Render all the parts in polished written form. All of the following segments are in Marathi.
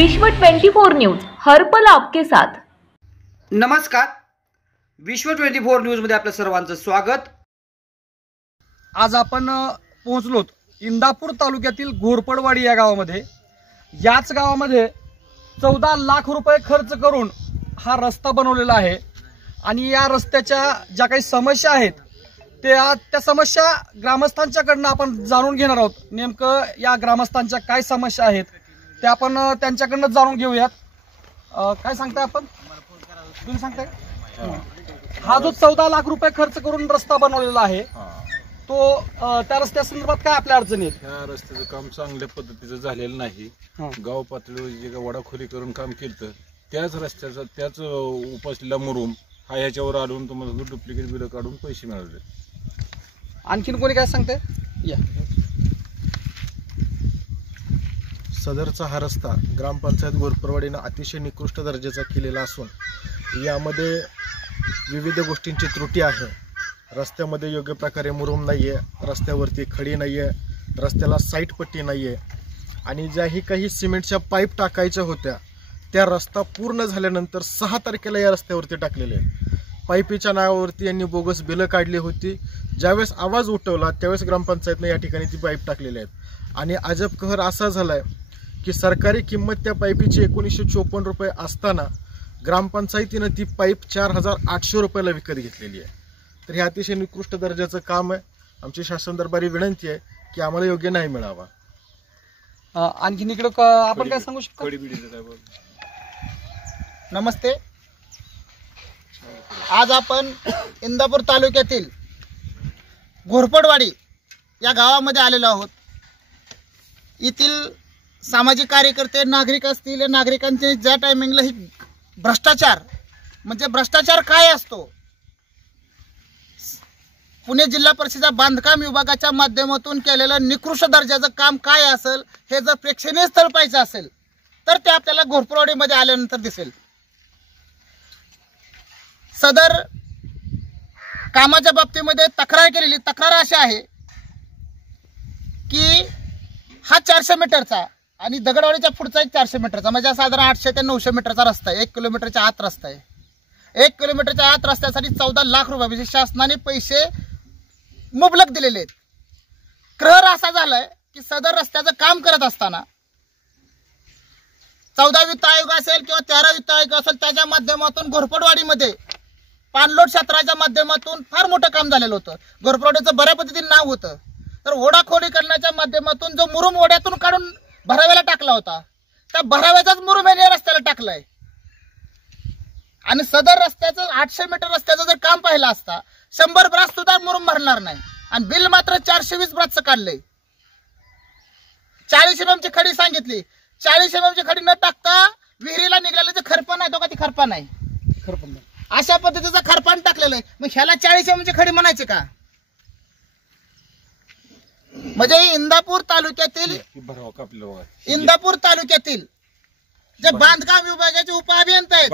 विश्व 24 न्यूज हर पल आपके साथ। नमस्कार, विश्व 24 न्यूज मध्ये आपल्या सर्वांचं स्वागत। आज आपण पोहोचलो इंदापूर तालुक्यातील घोरपडवाडी या गावामध्ये। याच गावामध्ये 14 लाख रुपये खर्च करून हा रस्ता बनवलेला आहे आणि या रस्त्याच्या ज्या काही समस्या आहेत त्या समस्या ग्रामस्थांच्याकडून आपण जाणून घेणार आहोत। नेमकं या ग्रामस्थांच्या काय समस्या आहेत ते आपण त्यांच्याकडून जाणून घेऊयात। काय सांगताय आपण? तुम्ही सांगताय हा जो 14 लाख रुपये खर्च करून रस्ता बनवलेला आहे तो त्या रस्त्या संदर्भात काय आपल्या अडचणी आहेत? ह्या रस्त्याचं काम चांगल्या पद्धतीचं झालेलं नाही। गाव पातळीवर जे वडाखोली करून काम केलं त्याच रस्त्याचा त्याच उपसलेला मुरुम हा ह्याच्यावर आढळून तुम्हाला डुप्लिकेट बिल काढून पैसे मिळाले। आणखीन कोणी काय सांगते? या सदरचा हा रस्ता ग्रामपंचायत घोरपडवाडीने अतिशय निकृष्ट दर्जाचा केलेला असून यामध्ये विविध गोष्टींची त्रुटी आहे। रस्त्यामध्ये योग्य प्रकारे मुरुम नाहीये, रस्त्यावरती खडी नाहीये, रस्त्याला साईट पट्टी नाहीये आणि ज्याही काही सिमेंटच्या पाईप टाकायच्या होत्या त्या रस्ता पूर्ण झाल्यानंतर 6 तारखेला या रस्त्यावरती टाकलेले आहेत। पाईपीच्या नावावरती यांनी बोगस बिलं काढली होती। ज्यावेळेस आवाज उठवला त्यावेळेस ग्रामपंचायतने या ठिकाणी ती पाईप टाकलेली आहेत आणि अजब कहर असा झालाय की सरकारी किंमत त्या पाईपीची 1954 रुपये असताना ग्रामपंचायतीने ती पाईप 4800 रुपयाला विकत घेतलेली आहे। तर हे अतिशय निकृष्ट दर्जाचं काम आहे। आमची शासन दरबारी विनंती आहे की आम्हाला योग्य न्याय मिळावा। आणखीन इकडे आपण काय सांगू शकतो? नमस्ते, आज आपण इंदापूर तालुक्यातील घोरपडवाडी या गावामध्ये आलेलो आहोत। येथील सामाजिक कार्यकर्ते नागरिक असतील, नागरिकांचे ज्या टायमिंगला ही भ्रष्टाचार म्हणजे भ्रष्टाचार काय असतो, पुणे जिल्हा परिषद बांधकाम विभागाच्या माध्यमातून केलेलं निकृष्ट दर्जाचं काम काय असेल हे जर प्रेक्षणीय स्थळ पाहिजे असेल तर ते आपल्याला घोरपडवाडीमध्ये आल्यानंतर दिसेल। सदर कामाच्या बाबतीमध्ये तक्रार अशी आहे की हा 400 मीटरचा आणि दगडवाडीच्या पुढचा एक 400 मीटरचा म्हणजे साधारण 800 ते 900 मीटरचा रस्ता आहे। 1 किलोमीटरच्या आत रस्ता आहे। 1 किलोमीटरच्या आत रस्त्यासाठी 14 लाख रुपये म्हणजे शासनाने पैसे मुबलक दिलेले आहेत। कहर असा झालाय की सदर रस्त्याचं काम करत असताना 14 वित्त आयोग असेल किंवा 13 वित्त आयोग असेल त्याच्या माध्यमातून घोरपडवाडीमध्ये पाणलोट क्षेत्राच्या माध्यमातून फार मोठं काम झालेलं होतं। घोरपडवाडीचं बऱ्या पद्धतीने नाव होतं। तर ओढाखोली करण्याच्या माध्यमातून जो मुरुम ओढ्यातून काढून भराव्याला टाकला होता त्या भराव्याचाच मुरुम या रस्त्याला टाकलाय आणि सदर रस्त्याचं 800 मीटर रस्त्याचं जर काम पाहिलं असता 100 ब्रास सुद्धा मुरुम भरणार नाही आणि बिल मात्र 420 ब्रासचं काढलंय। 40 mm ची खडी सांगितली। 40 mm ची खडी न टाकता विहिरीला निघालेलं जे खरपण आहे तो का ती खरपण आहे अशा पद्धतीचं खरपान टाकलेलं आहे। मग ह्याला 40 mm ची खडी म्हणायची का? म्हणजे इंदापूर तालुक्यातील जे बांधकाम विभागाचे उपअभियंता आहेत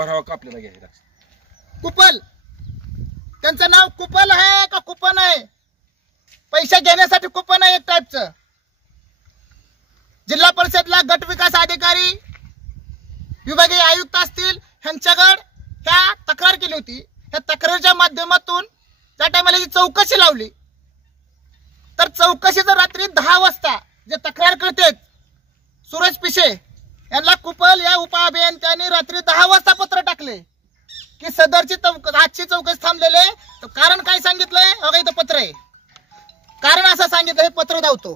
कुपल, त्यांचं नाव कुपल आहे का कुपन आहे? पैसे घेण्यासाठी कुपन आहे एक टाईपचं। जिल्हा परिषदला गट विकास अधिकारी विभागीय आयुक्त असतील ह्यांच्याकडे ह्या तक्रार केली होती। त्या तक्रारीच्या माध्यमातून त्या टायमाला चौकशी लावली तर चौकशीचं रात्री 10 वाजता जे तक्रार करते सुरेश पिशे यांना कुपल या उपअभियंत्यांनी रात्री 10 वाजता पत्र टाकले की सदरची आजची चौकशी थांबलेले। कारण काय सांगितलंय? अगं इथं पत्र आहे। कारण असं सांगितलं, हे पत्र धावतो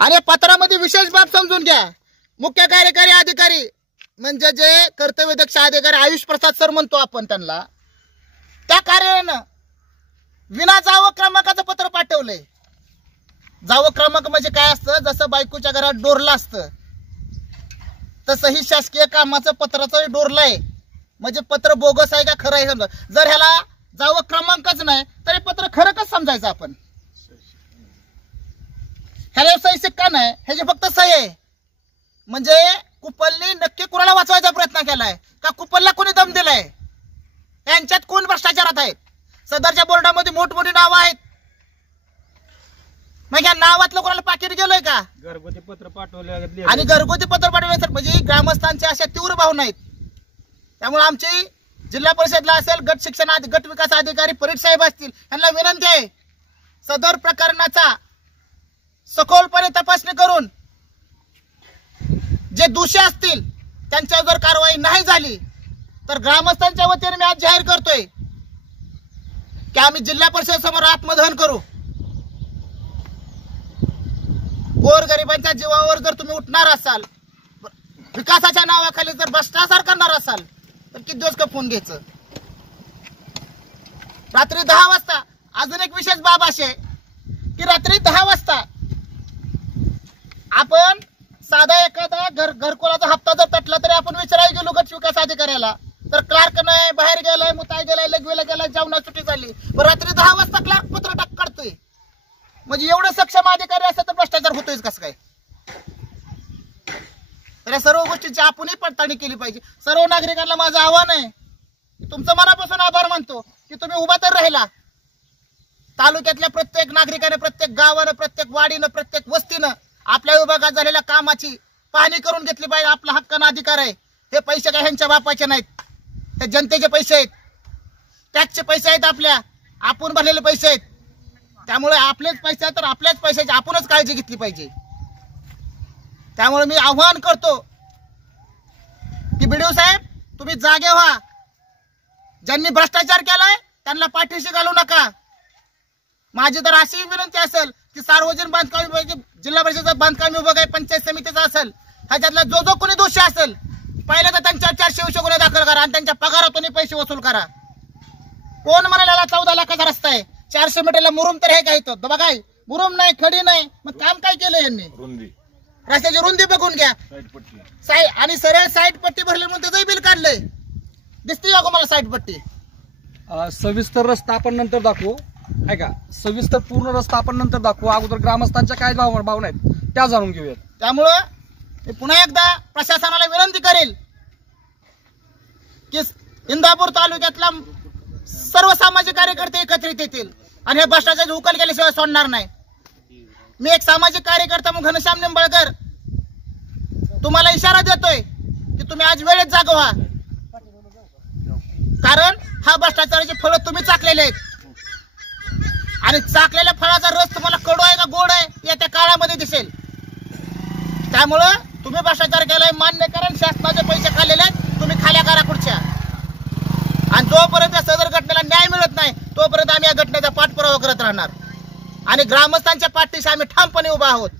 आणि पत्रामध्ये विशेष बाब समजून घ्या। मुख्य कार्यकारी अधिकारी म्हणजे जे कर्तव्यदक्ष अधिकारी आयुष प्रसाद सर म्हणतो आपण त्यांना, त्या कार्यालयानं विना जावक क्रमांकाचं पत्र पाठवलंय। जावक क्रमांक म्हणजे काय असतं? जसं बायकोच्या घरात डोरला असतं तसं ही शासकीय कामाचं पत्राचं डोरला आहे। म्हणजे पत्र बोगस आहे का खरं आहे समजा। जर ह्याला जावक क्रमांकच नाही तर हे पत्र खरं कसं समजायचं आपण? ह्याला सही शिक्का नाही, ह्याची फक्त सही आहे। म्हणजे कुपलने नक्की कुणाला वाचवायचा प्रयत्न केलाय का कुपलला कोणी दम दिलाय? यांच्यात कोण भ्रष्टाचारात आहेत? सदरच्या बोर्डामध्ये मोठमोठी नावं आहेत। मग या नावातलं कोणाला पाकिट गेलोय का? का? घरगुती पत्र पाठवले आणि घरगुती पत्र पाठवले सर, म्हणजे ग्रामस्थांच्या अशा तीव्र भावना आहेत. त्यामुळे आमची जिल्हा परिषदला असेल, गट शिक्षण गट विकास अधिकारी परीट साहेब असतील, यांना विनंती आहे, सदर प्रकरणाचा सखोलपणे तपासणी करून जे दोषी असतील त्यांच्यावर जर कारवाई नाही झाली तर ग्रामस्थांच्या वतीने मी आज जाहीर करतोय की आम्ही जिल्हा परिषद समोर आत्मदहन करू. गोरगरिबांच्या जीवावर जर तुम्ही उठणार असाल, विकासाच्या नावाखाली जर भ्रष्टाचार करणार असाल तर किती दिवस खपवून घ्यायचं. रात्री 10 वाजता अजून एक विशेष बाब अशी आहे की रात्री 10 वाजता आपण साधा एखादा घरकुलाचा हप्ता जर तटला तरी आपण विचारायला गेलो गट विकास अधिकाऱ्याला, तर क्लार्क नाही, बाहेर गेलाय, मुताय गेलाय, लगवेला गेलाय, जेवणा सुट्टी झाली, पण रात्री 10 वाजता क्लार्क पत्र काढतोय. म्हणजे एवढे सक्षम अधिकारी असतात तर भ्रष्टाचार होतोयच कसं काय? तर या सर्व गोष्टींची आपणही पडताळणी केली पाहिजे. सर्व नागरिकांना माझं आव्हान आहे, तुमचं मनापासून आभार मानतो की तुम्ही उभा तर राहिला. तालुक्यातल्या प्रत्येक नागरिकाने, प्रत्येक गावानं, प्रत्येक वाडीनं, प्रत्येक वस्तीनं आपल्या विभागात झालेल्या कामाची पाहणी करून घेतली पाहिजे. आपला हक्काचा अधिकार आहे. हे पैसे काय ह्यांच्या बापाचे नाहीत, हे जनतेचे पैसे आहेत, टॅक्सचे पैसे आहेत, आपल्या आपण भरलेले पैसे आहेत. त्यामुळे आपलेच पैसे आहेत तर आपल्याच पैशाची आपणच काळजी घेतली पाहिजे. त्यामुळे मी आव्हान करतो की बीडीओ साहेब, तुम्ही जागे व्हा. ज्यांनी भ्रष्टाचार केलाय त्यांना पाठीशी घालू नका. माझी तर अशी विनंती असेल की सार्वजनिक बांधकाम विभाग, जिल्हा परिषद बांधकाम विभाग आहे, पंचायत समितीचा असेल, ह्याच्यातला जो कोणी दोषी असेल पहिले तर त्यांच्यावर 400 गुन्हे दाखल करा आणि त्यांच्या पगारातून पैसे वसूल करा. कोण म्हणाला 14 लाखाचा रस्ता आहे, 400 मीटरला मुरुम तर हे काय तो बघा, मुरुम नाही, खडी नाही, मग काम काय केलं यांनी? रस्त्याची रुंदी बघून घ्या, आणि सरळ साईड पट्टी भरली म्हणून त्याचंही बिल काढलंय. दिसते का मला साईड पट्टी? सविस्तर रस्ता आपण नंतर दाखवू, आहे का? सविस्तर पूर्ण रस्ता आपण नंतर दाखवू. अगोदर ग्रामस्थांच्या काय भावना आहेत त्या जाणून घेऊयात. त्यामुळं मी पुन्हा एकदा प्रशासनाला विनंती करेल की इंदापूर तालुक्यातला सर्व सामाजिक कार्यकर्ते एकत्रित येतील आणि हे भ्रष्टाचाराची उकल केल्याशिवाय सोडणार नाही. मी एक सामाजिक कार्यकर्ता म्हणून घनश्याम निंबाळकर तुम्हाला इशारा देतोय की तुम्ही आज वेळेत जागा व्हा, कारण हा भ्रष्टाचाराची फळं तुम्ही चाकलेले आहेत आणि चाकलेल्या फळाचा रस तुम्हाला कडू आहे का गोड आहे येत्या काळामध्ये दिसेल. त्यामुळं तुम्ही भ्रष्टाचार केलाय मान्य करा, शासनाचे पैसे खाल्लेले आहेत, तुम्ही खाल्या करा खुर्च्या. आणि जोपर्यंत या सदर घटनेला न्याय मिळत नाही तोपर्यंत आम्ही या घटनेचा पाठपुरावा करत राहणार आणि ग्रामस्थांच्या पाठीशी आम्ही ठामपणे उभा आहोत.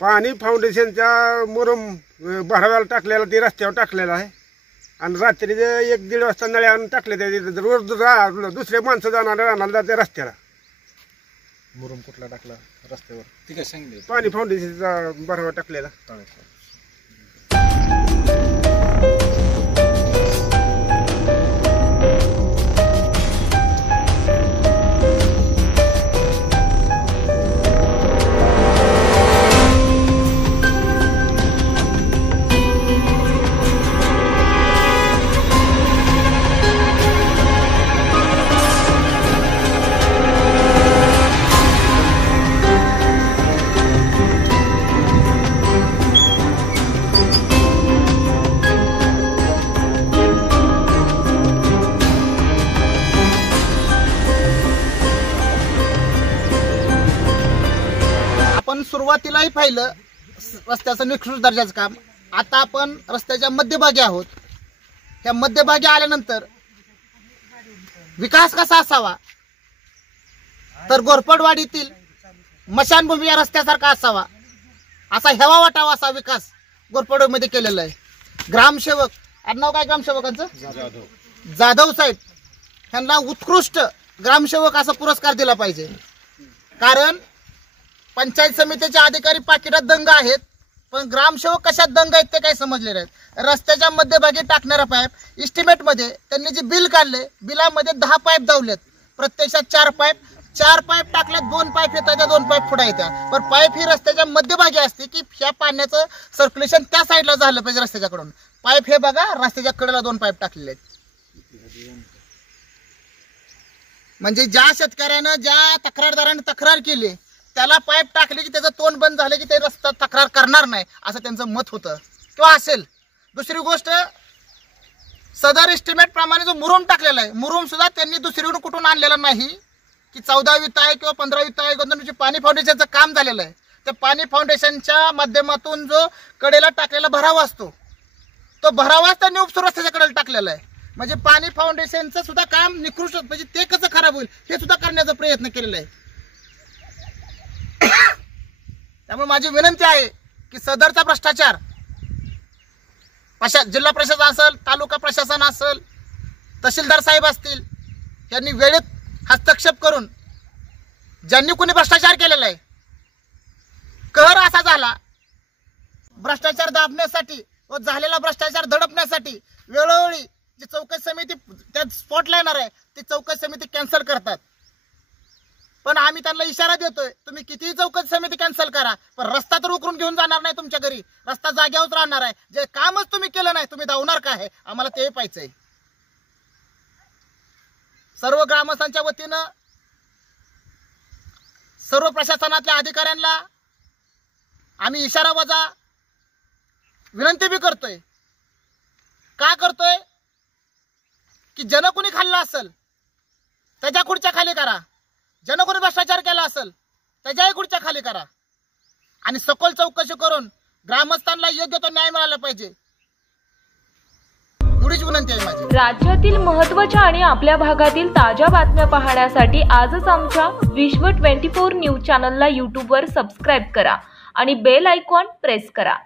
पाणी फाउंडेशनच्या मुरुम भराव्याला टाकलेला ते रस्त्यावर टाकलेला आहे आणि रात्री 1-1:30 वाजता नळ्या आणून टाकले ते रोज दुसरे माणसं जाणार त्या रस्त्याला. मुरुम कुठला टाकला रस्त्यावर? ती काय सांगितलं पाणी फाउंडेशनचा भरावा टाकलेला. आपण सुरुवातीलाही पाहिलं रस्त्याचं निकृष्ट दर्जाचं काम. आता आपण रस्त्याच्या मध्यभागी आहोत. त्या मध्यभागी आल्यानंतर विकास कसा असावा तर घोरपडवाडीतील मशानभूमी या रस्त्यासारखा असावा, असा हेवा वाटावा असा विकास घोरपडवाडीमध्ये केलेला आहे. ग्रामसेवक आडनाव काय ग्रामसेवकांचं? जाधव साहेब यांना उत्कृष्ट ग्रामसेवक असा पुरस्कार दिला पाहिजे. कारण पंचायत समितीचे अधिकारी पाकिटात दंग आहेत, पण ग्रामसेवक कशात दंग आहेत ते काही समजले नाहीत. रस्त्याच्या मध्यभागी टाकणारा पाईप इस्टिमेटमध्ये त्यांनी जे बिल काढले, बिलामध्ये 10 पाईप धावलेत, प्रत्यक्षात 4 पाईप टाकल्यात. 2 पाईप येतात, 2 पाईप पुढे येतात. पण पाईप ही रस्त्याच्या मध्यभागी असते की ह्या पाण्याचं सर्क्युलेशन त्या साईडला झालं पाहिजे रस्त्याच्याकडून. पाईप हे बघा रस्त्याच्या कडेला 2 पाईप टाकलेले आहेत. म्हणजे ज्या शेतकऱ्यानं ज्या तक्रारदाराने तक्रार केली त्याला पाईप टाकले की त्याचं तोंड बंद झालं की ते रस्ता तक्रार करणार नाही असं त्यांचं मत होतं किंवा असेल. दुसरी गोष्ट, सदर एस्टिमेट प्रमाणे जो मुरुम टाकलेला आहे, मुरुम सुद्धा त्यांनी दुसरीकडून कुठून आणलेला नाही की 14 वित्ताय किंवा 15 वित्ताय गंधर्वची पाणी फाउंडेशनचं काम झालेलं आहे. त्या पाणी फाउंडेशनच्या माध्यमातून जो कडेला टाकलेला भरावा असतो तो भरावाच त्यांनी उपसूर रस्त्याच्या कडेला टाकलेला आहे. म्हणजे पाणी फाउंडेशनचं सुद्धा काम निकृष्ट, म्हणजे ते कसं खराब होईल हे सुद्धा करण्याचा प्रयत्न केलेला आहे. त्यामुळे माझी विनंती आहे की सदरचा भ्रष्टाचार जिल्हा प्रशासन असेल, तालुका प्रशासन असेल, तहसीलदार साहेब असतील, यांनी वेळेत हस्तक्षेप करून ज्यांनी कोणी भ्रष्टाचार केलेला आहे, कहर असा झाला, भ्रष्टाचार दाबण्यासाठी व झालेला भ्रष्टाचार दडपण्यासाठी वेळोवेळी जी चौकशी समिती त्या स्पॉटला येणार आहे ती चौकशी समिती कॅन्सल करतात. पण आम्ही त्यांना इशारा देतोय, तुम्ही कितीही चौकशी समिती कॅन्सल करा, पण रस्ता तर उकरून घेऊन जाणार नाही तुमच्या घरी. रस्ता जाग्यावर राहणार आहे. जे कामच तुम्ही केलं नाही तुम्ही धावणार काय आहे, आम्हाला ते पाहिजे. सर्व ग्रामस्थांच्या वतीनं सर्व प्रशासनातल्या अधिकाऱ्यांना आम्ही इशारा वजा विनंती बी करतोय. का करतोय की ज्यानं कोणी खाल्लं असेल त्याच्या खुर्च्या खाली करा, ज्यानं कोणी भ्रष्टाचार केला असेल त्याच्याही खुर्च्या खाली करा आणि सखोल चौकशी करून ग्रामस्थांना योग्य तो न्याय मिळाला पाहिजे, एवढीच विनंती आहे माझी. राज्यातील महत्त्वाच्या आणि आपल्या भागातील ताज्या बातम्या पाहण्यासाठी आजच आमच्या विश्व 24 न्यूज चॅनलला यूट्यूबवर सबस्क्राईब करा आणि बेल आयकॉन प्रेस करा.